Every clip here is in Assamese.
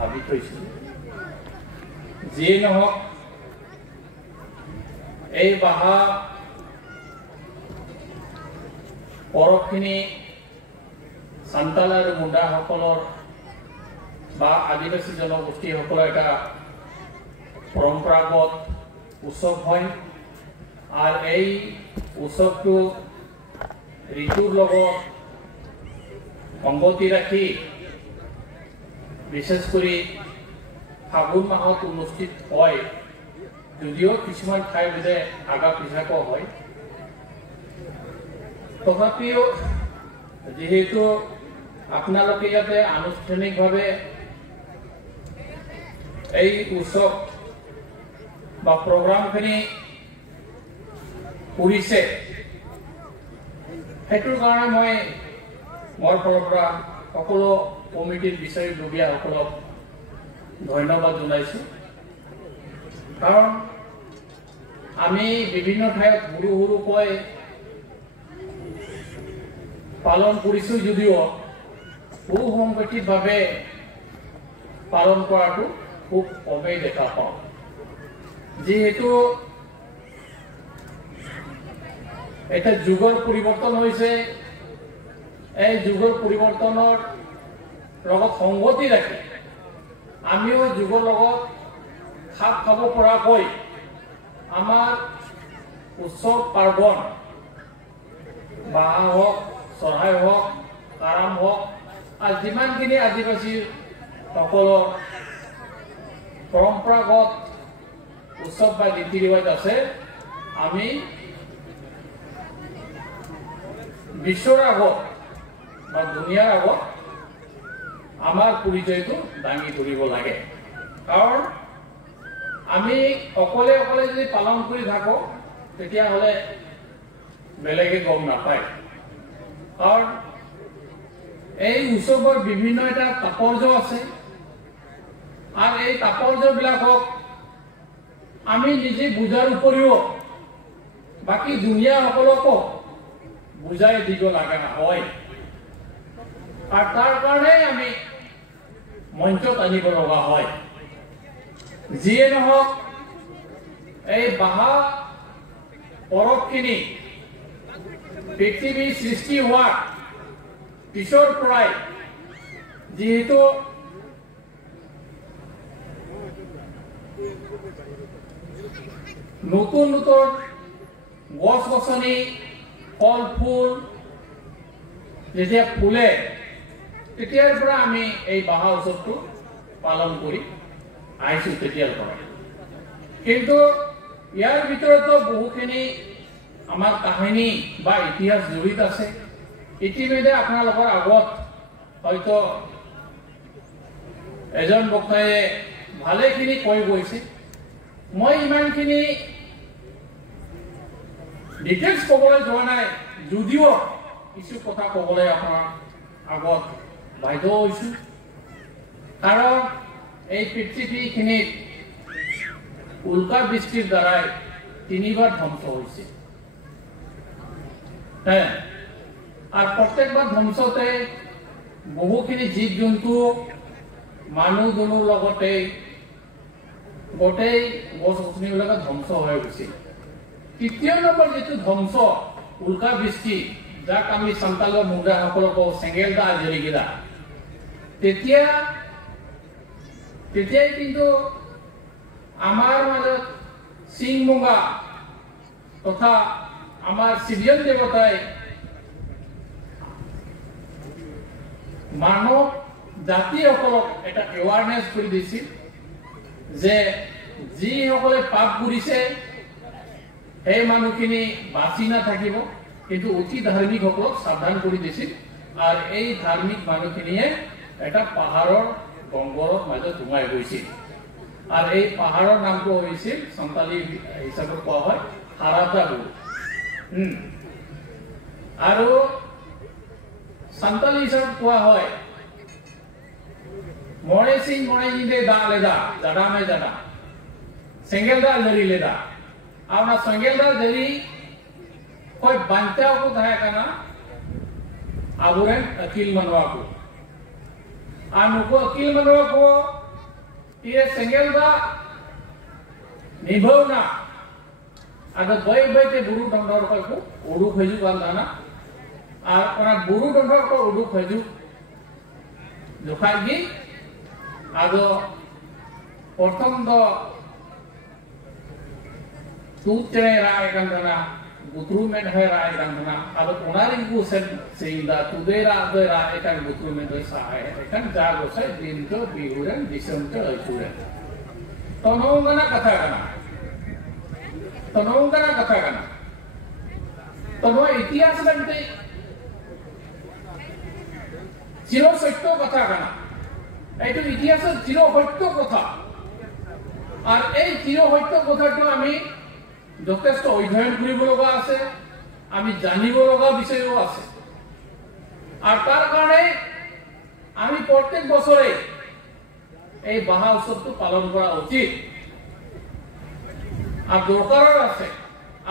ভাবি থৈছিলোঁ। যিয়ে নহওক এই বাহা পৰৱখিনি সান্তাল আৰু মুণ্ডাসকলৰ বা আদিবাসী জনগোষ্ঠীসকলৰ এটা পৰম্পৰাগত উৎসৱ হয় আৰু এই উৎসৱটো ঋতুৰ লগত সংগতি ৰাখি বিশেষ কৰি ফাগুন মাহত অনুষ্ঠিত হয়, যদিও কিছুমান ঠাইভেদে আগা পিছাকৈ হয়। তথাপিও যেহেতু আপোনালোকে ইয়াতে আনুষ্ঠানিকভাৱে এই উৎসৱ বা প্ৰগ্ৰামখিনি কৰিছে, সেইটোৰ কাৰণে মই মোৰ ফালৰ পৰা সকলো কমিটিৰ বিচাৰিবলগীয়াসকলক ধন্যবাদ জনাইছোঁ। কাৰণ আমি বিভিন্ন ঠাইত সৰু সৰুকৈ পালন কৰিছোঁ যদিও সুসংগঠিতভাৱে পালন কৰাটো খুব কমেই দেখা পাওঁ। যিহেতু এটা যুগৰ পৰিৱৰ্তন হৈছে, এই যুগৰ পৰিৱৰ্তনৰ লগত সংগতি ৰাখি আমিও যুগৰ লগত খাপ খাব পৰাকৈ আমাৰ উৎসৱ পাৰ্বণ বাহা হওক, চৰাই হওক, কাৰাম হওক আৰু যিমানখিনি আদিবাসী সকলৰ পৰম্পৰাগত উৎসৱ বা ৰীতি ৰিৱাজ আছে, আমি বিশ্বৰ আগত বা দুনিয়াৰ আগত আমাৰ পৰিচয়টো দাঙি ধৰিব লাগে। কাৰণ আমি অকলে অকলে যদি পালন কৰি থাকোঁ তেতিয়াহ'লে বেলেগে গম নাপায়। কাৰণ এই উৎসৱৰ বিভিন্ন এটা তাৎপৰ্য আছে আৰু এই তাৎপৰ্যবিলাকক আমি নিজে বুজাৰ উপৰিও বাকী দুনিয়াসকলকো বুজাই দিব লগা হয় আৰু তাৰ কাৰণে আমি মঞ্চত আনিব লগা হয়। যিয়ে নহওক এই বাহা পৰৱখিনি পৃথিৱী সৃষ্টি হোৱাৰ পিছৰ পৰাই যিহেতু নতুন নতুন গছ গছনি ফল ফুল যেতিয়া ফুলে তেতিয়াৰ পৰা আমি এই বাহা উৎসৱটো পালন কৰি আহিছোঁ তেতিয়াৰ পৰা। কিন্তু ইয়াৰ ভিতৰতো বহুখিনি আমাৰ কাহিনী বা ইতিহাস জড়িত আছে। ইতিমধ্যে আপোনালোকৰ আগত হয়তো এজন বক্তাই ভালেখিনি কৈ গৈছে। মই ইমানখিনি ডিটেইলছ ক'বলৈ যোৱা নাই, যদিও কিছু কথা ক'বলৈ আপোনাৰ আগত বাধ্য হৈছোঁ। কাৰণ এই পৃথিৱীখিনিত উল্কা বৃষ্টিৰ দ্বাৰাই 3বাৰ ধ্বংস হৈছে আৰু প্ৰত্যেকবাৰ ধ্বংসতে বহুখিনি জীৱ জন্তু মানুহ দুনুৰ লগতে গোটেই গছ গছনিবিলাক ধ্বংস হৈ গৈছিল। তৃতীয় নম্বৰ যেটো ধ্বংস উল্কা বৃষ্টি, যাক আমি সান্তাল মুণ্ডাসকলক কওঁ চেঙেলদা জেৰিগিদা, তেতিয়াই কিন্তু আমাৰ মাজত সিংমুঙা তথা আমাৰ চিভিয়ন দেৱতাই মানৱ জাতিসকলক এটা এৱাৰনেছ কৰি দিছিল যে যিসকলে পাপ কৰিছে সেই মানুহখিনি বাচি নাথাকিব, কিন্তু অতি ধাৰ্মিকসকলক সাৱধান কৰি দিছিল। আৰু এই ধাৰ্মিক মানুহখিনিয়ে এটা পাহাৰৰ গংগৰৰ মাজত সোমাই গৈছিল আৰু এই পাহাৰৰ নামটো হৈছিল সান্তালী হিচাপত কোৱা হয় হাৰাতাগু। আৰু সান্তালী হিচাপত কোৱা হয় মৰে সিং মৰে ইন্দে দা লেদা জাডা মে জাডা সেঙ্গেলদা জরি লেদা। আপনার সেঙ্গেলদা জরি कोई बंचा को थाया करना आबुरेन अकील मनवा को आनुको अकील मनवा को Ia single da nibau na ada baik-baik te buru dondor ko uduk haju kan dana ar ona buru dondor ko uduk haju jokai gi ado prothom do tu chere rai kan dana butru men hai rai kan dana ado onari ku sen seinda tu de rai kan butru men do sa hai kan jago sai din to bihuran disam to ajuran tonongana katha kana tonongana katha kana tono ইতিহাস বলতে চির সত্য কথা kana এইটো ইতিহাসের চির সত্য কথা আর এই চির সত্য কথাটো আমি যথেষ্ট অধ্যয়ন কৰিব লগা আছে আমি জানিব লগা বিষয়ও আছে আর তার কারণে আমি প্রত্যেক বছরে এই বাহা উৎসবটো পালন করা উচিত আর দরকার আছে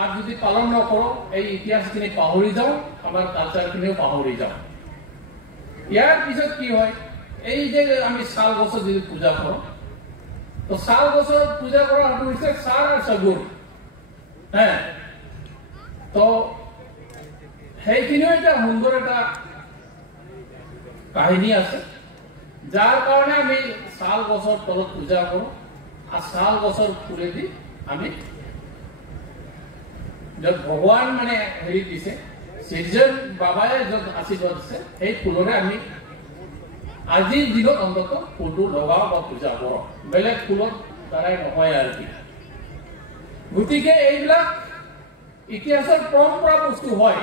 আর যদি পালন না করো এই ইতিহাসখিনি পাহৰি যাও আমাৰ কালচাৰখিনিও পাহৰি যাও ইয়ার পিছত কি হয় এই যে আমি সাল বছর যদি পূজা করো তো সাল বছর পূজা করা হচ্ছে সার আর সগুন হ্যাঁ তো সেইখিনিও এটা সুন্দর একটা কাহিনী আছে যার কারণে আমি সাল বছর তলত পূজা করো আর সাল বছর ফুলে দি আমি যত ভগবান মানে হেৰি দিছে সৃজন বাবায়ে যত আশীৰ্বাদ দিছে এই ফুলৰে আমি আজিৰ দিনত অন্তত ফুলটো লগাও বা পূজা কৰো বেলেগ ফুলৰ দ্বাৰাই নহয় আৰু কি গতিকে এইবিলাক ইতিহাসৰ পৰম্পৰা বস্তু হয়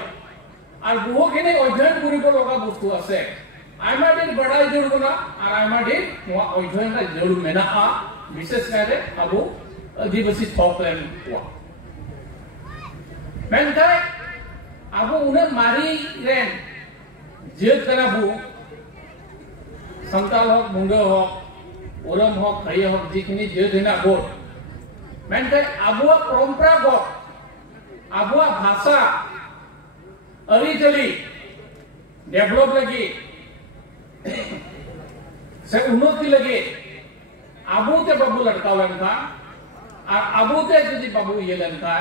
আৰু বহুখিনি অধ্যয়ন কৰিব লগা বস্তু আছে आइमाडिर बड़ाई जरूर ना और आइमाडिर वहाँ अध्ययन का जरूर में ना आ विशेष करे अबू आदिवासी थॉकलैंड हुआ मैंने कहा अबू उन्हें मारी रेन जेल करना बु संताल हो मुंगे हो ओरम हो खड़ी हो जितनी जेल देना बोल मैंने कहा अबू परंपरा को अबू भाषा अरी चली डेवलप लगी से उन्नति लगे आबूते बाबू लड़का लेनका और आबूते যদি बाबू ये लेनका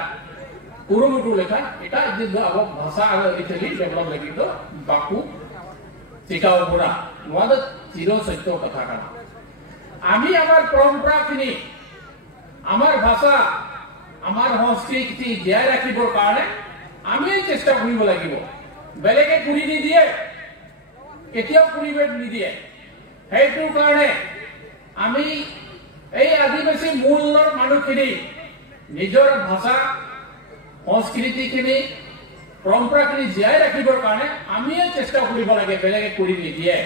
कुरुमुटु लेखा এটা যে আবো ভাষা আর ইতালি ডেভেলপ লাগি তো বাকু শিকাও পুরা নদ চির সত্য কথা কানা আমি আমার পরম্পরা কিনি আমার ভাষা আমার সংস্কৃতি জিয়াই ৰাখিবৰ কাৰণে আমি চেষ্টা কৰিব লাগিব বেলেগে কৰি নি দিয়ে কেতিয়াও পৰিবেশ নিদিয়ে সেইটোৰ কাৰণে আমি এই আদিবাসী মূলৰ মানুহখিনি নিজৰ ভাষা সংস্কৃতিখিনি পৰম্পৰাখিনি জীয়াই ৰাখিবৰ কাৰণে আমিয়ে চেষ্টা কৰিব লাগে বেলেগে কৰি নিদিয়ে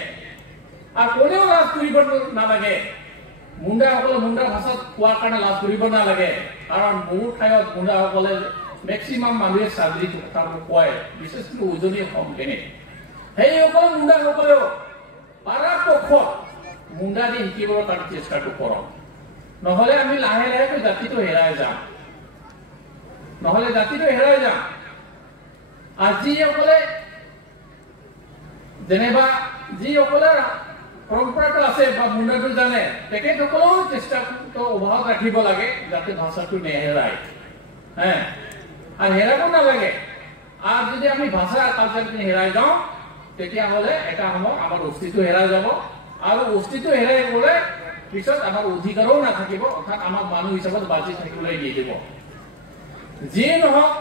আৰু কোনেও লাজ কৰিব নালাগে মুণ্ডাসকলে মুণ্ডা ভাষাত কোৱাৰ কাৰণে লাজ কৰিব নালাগে কাৰণ বহু ঠাইত মুণ্ডাসকলে মেক্সিমাম মানুহে চাকৰি কয় বিশেষকৈ উজনি অসমখিনি সেই সকল মুণ্ডাসকলেও পাৰাপক্ষত মুণ্ডা দি শিকিবৰ কাৰণে চেষ্টাটো কৰক নহ'লে আমি লাহে লাহে জাতিটো হেৰাই যাম নহ'লে জাতিটো হেৰাই যাম আৰু যিসকলে যেনিবা যিসকলৰ পৰম্পৰাটো আছে বা মুণ্ডাটো জানে তেখেতসকলেও চেষ্টাটো অব্যাহত ৰাখিব লাগে যাতে ভাষাটো নেহেৰাই হ্যাঁ আৰ হেৰাবো নালাগে আৰ যদি আমি ভাষা কালচাৰখিনি হেৰাই যাওঁ তেতিয়াহ'লে এটা সময় আমাৰ অস্তিত্ব হেৰাই যাব আৰু অস্তিত্ব হেৰাই গ'লে পিছত আমাৰ অধিকাৰো নাথাকিব অৰ্থাৎ আমাৰ মানুহ হিচাপত বাজি থাকিবলৈ নিদিব যি নহওক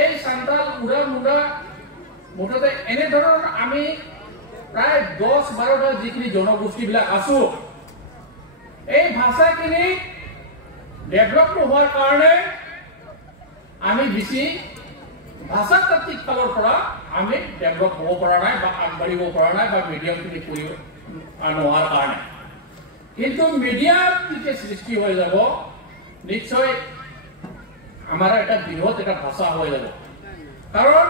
এই সান্তাল উৰা মুণ্ডা মুঠতে এনেধৰণৰ আমি প্ৰায় 10-12টা যিখিনি জনগোষ্ঠীবিলাক আছো এই ভাষাখিনি ডেভেলপ হোৱাৰ কাৰণে আমি বেছি ভাষাতাত্ত্বিক ফালৰ পৰা আমি ডেভেলপ হ'ব পৰা নাই বা আগবাঢ়িব পৰা নাই বা মিডিয়ামখিনি কৰিব নোহোৱাৰ কাৰণে কিন্তু মিডিয়াম যেতিয়া সৃষ্টি হৈ যাব নিশ্চয় আমাৰ এটা বৃহৎ এটা ভাষা হৈ যাব কাৰণ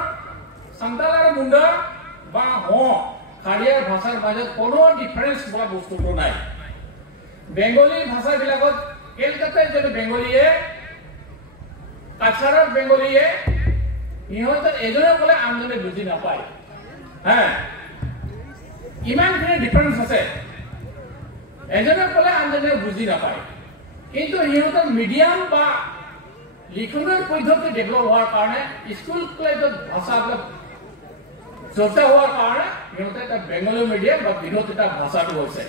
সান্তাল আৰু মুণ্ডা বা খাৰিয়াৰ ভাষাৰ মাজত কোনো ডিফাৰেন্স বোলা বস্তুটো নাই বেংগলী ভাষাবিলাকত কলকাতাৰ যদি বেংগলীয়ে কাছাৰৰ বেংগলীয়ে ইহঁতৰ এজনে ক'লে আনজনে বুজি নাপায় হ্যাঁ ইমানখিনি ডিফাৰেন্স আছে এজনে ক'লে আনজনে বুজি নাপায় কিন্তু সিহঁতৰ মিডিয়াম বা লিখনৰ পদ্ধতি ডেভেলপ হোৱাৰ কাৰণে স্কুল কলেজত ভাষাবিলাক চৰ্চা হোৱাৰ কাৰণে সিহঁতে এটা বেংগলী মিডিয়াম বা বৃহৎ এটা ভাষাটো হৈছে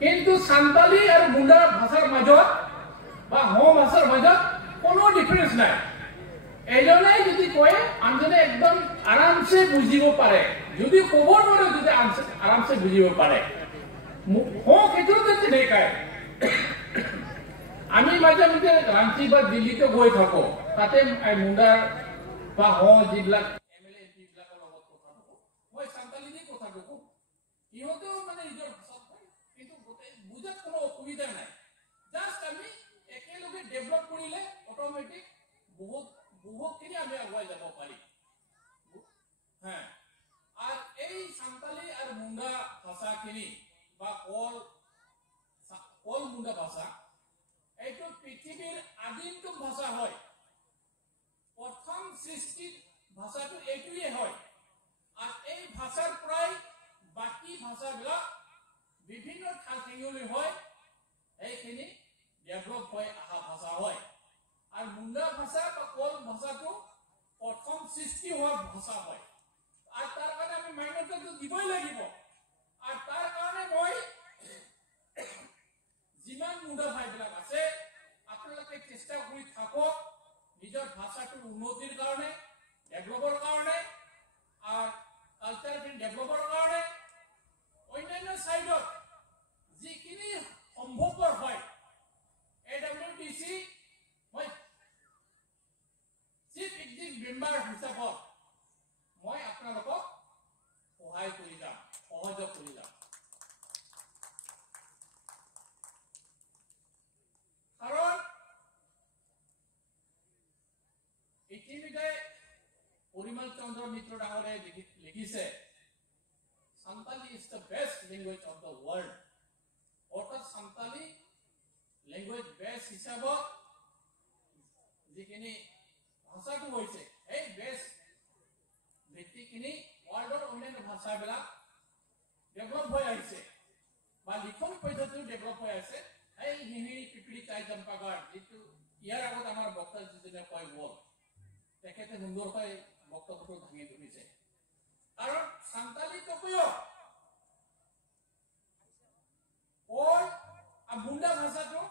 কিন্তু সান্তালী আৰু মুণ্ডা ভাষাৰ মাজত বা হো ভাষাৰ মাজত কোনো ডিফাৰেন্স নাই এজনে যদি কয় আনজনে একদম আৰামছে বুজিব পাৰে যদি ক'বৰ মতে যদি আৰামছে বুজিব পাৰে হো ক্ষেত্ৰতে তেনেকাই আমি মাজে মাজে ৰাঞ্চি বা দিল্লীতে গৈ থাকো তাতে মুণ্ডাৰ বা হো যিবিলাক এমএলএ এমপি বিলাকৰ লগত কথা নকওঁ মই সান্তালী দি কথা নকওঁ সিহঁতেও মানে নিজৰ ভাষাত কয় কিন্তু বুজাত কোনো অসুবিধা নাই জাষ্ট আমি একেলগে ডেভেলপ কৰিলে অট'মেটিক বহুতখিনি আমি আগুৱাই যাব পাৰিম হ্যাঁ আর এই সান্তালী আর মুন্ডা ভাষাখিনি বা কল মুন্ডা ভাষা এইটো পৃথিবীর আদিমতম ভাষা হয় প্রথম সৃষ্টির ভাষাটো এইটোৱে হয় আর এই ভাষার প্রায় বাকি ভাষাবিলাক বিভিন্ন ঠাঁই হয় এইখিনি ডেভেলপ হয় আহা ভাষা হয় আর মুন্ডা ভাষা বা কল ভাষাটো প্রথম সৃষ্টি হওয়া ভাষা হয় আর তার কারণে আমি মাইনরটা তো দিবই লাগিব আর তার কারণে মই যিমান মুন্ডা ভাইবিলাক আছে আপোনালোকে চেষ্টা কৰি থাকক নিজৰ ভাষাটোৰ উন্নতিৰ কাৰণে ডেভেলপৰ কাৰণে আৰ কালচাৰখিনি ডেভেলপৰ কাৰণে অন্যান্য সাইডত যিখিনি সম্ভৱপৰ হয় এডব্লিউটিসি মই চিফ এক্সিকিউটিভ মেম্বাৰ হিচাপত মই আপোনালোকক সহায় কৰি যাম সহযোগ কৰি যাম কাৰণ ইতিমধ্যে পৰিমল চন্দ্ৰ মিত্ৰ ডাঙৰে লিখিছে Santali is the best language of the world অর্থাৎ সান্তালী ল্যাঙ্গুয়েজ বেষ্ট হিসাবত যিখিনি ভাষাটো হৈছে এই বেষ্ট ভিত্তিখিনি ওয়াৰ্ল্ডৰ অন্যান্য ভাষাবিলাক ডেভেলপ হৈ আহিছে বা লিখন পদ্ধতিও ডেভেলপ হৈ আছে এই হিহিৰি পিপিৰি চাই চম্পাগাৰ যিটো ইয়াৰ আগত আমাৰ বক্তা যিজনে কয় বল তেখেতে সুন্দৰকৈ বক্তব্যটো ভাঙি ধৰিছে কাৰণ সান্তালী টকীয় কল আৰু মুণ্ডা ভাষাটো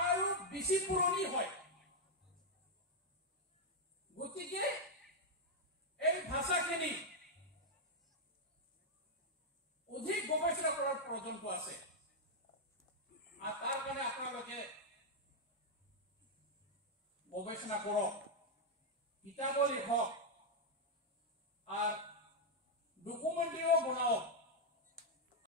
আৰু বেছি পুৰণি হয় গতিকে এই ভাষাখিনি অধিক গৱেষণা কৰাৰ প্ৰয়োজনটো আছে আৰ তাৰ কাৰণে আপনাদেৰকে গবেষণা কৰক কিতাব লিখক আৰ